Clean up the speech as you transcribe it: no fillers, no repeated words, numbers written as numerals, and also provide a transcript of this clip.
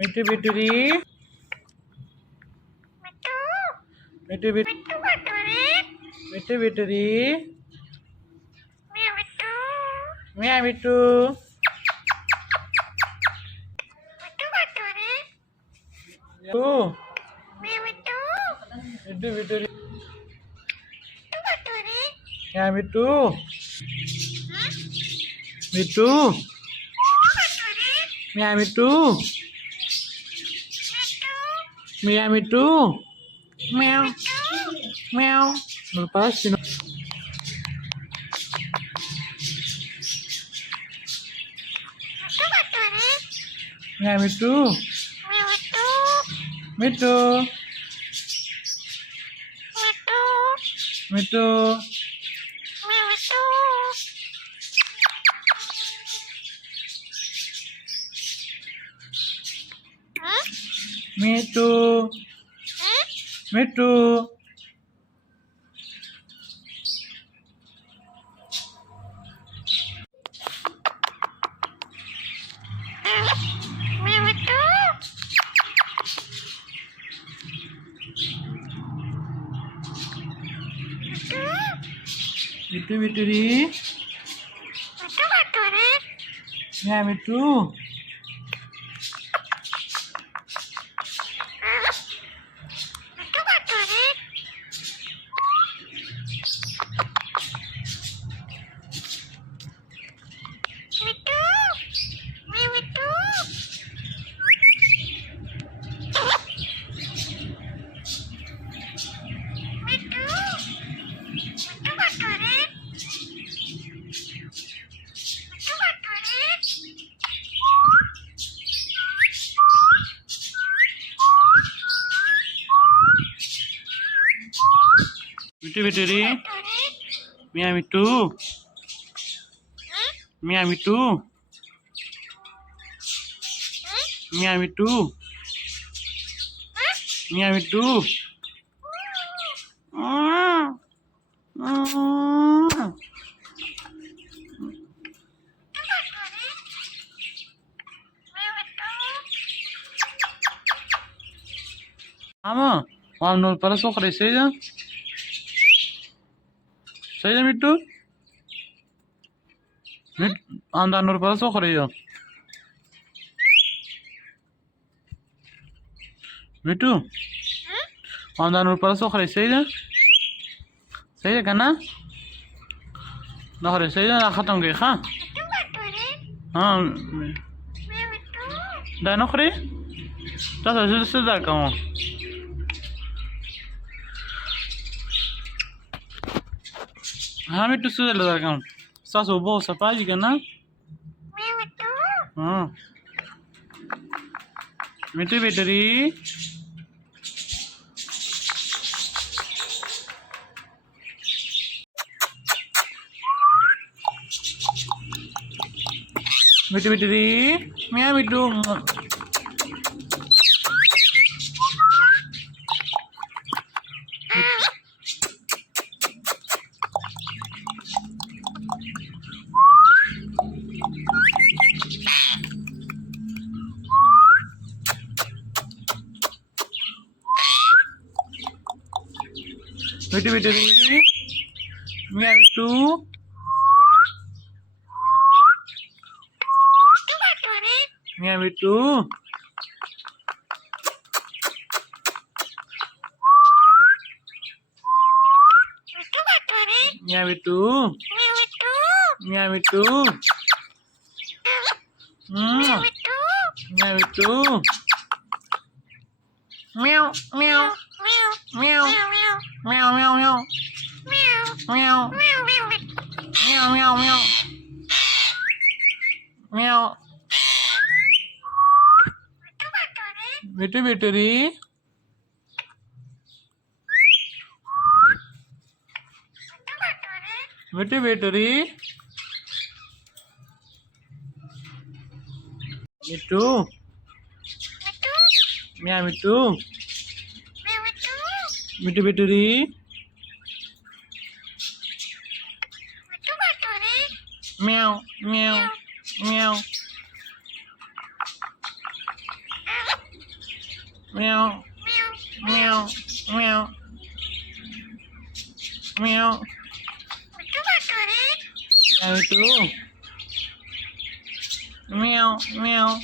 मिट्टू बिटूरी मिट्टू मिट्टू बिटूरी म्या मिट्टू तू मिट्टू बिटूरी म्या मिट्टू मिट्टू म्या मिट्टू म्या मिट्टू म्याव म्याव lepas sini ya mittu mittu mittu mittu mittu Mittu bituri ya mittu Mittu bituri Mia mittu Mia mittu Mia mittu Mia mittu Ama, mau nol para sok reseja. Saya mittu. Anda nol para sok reja. Mittu. Anda nol para sok reseja. Saya kana? Nah reseja nak khatam gaya kha? हाँ दानो खरे तो से जाका हूँ हाँ मिट्टू से जाका हूँ सासू बहुत सफाई करना हाँ मिट्टू बेटरी मिट्टू बेटरी मियाँ मिट्टू मिट्टू बेटरी मियाँ मिट्टू Mia mittu Mia mittu Mia mittu Mia mittu Meow meow meow meow meow meow meow meow meow meow meow meow Mittu bituri Mittu bituri Mittu Mia mittu Mittu bituri Meow meow meow Meow. Meow. Meow. Meow. Meow itu. Meow. Meow.